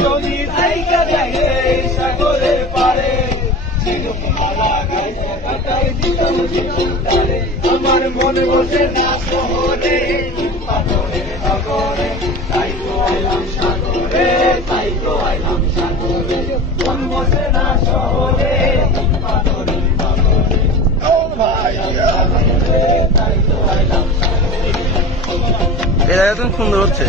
যদি তাইকা যাইতে সাগরের পারে ঝিনুকমালা গাইতে কাটাই দিতাম জীবনটারে আমার মনে বসে না শহরে পাথরের নগরে তাই তো আইলাম সাগরে তাই তো আইলাম সাগরে মন বসে না শহরে পাথরের নগরে ও ভাই এই জায়গা তুমি সুন্দর হচ্ছে।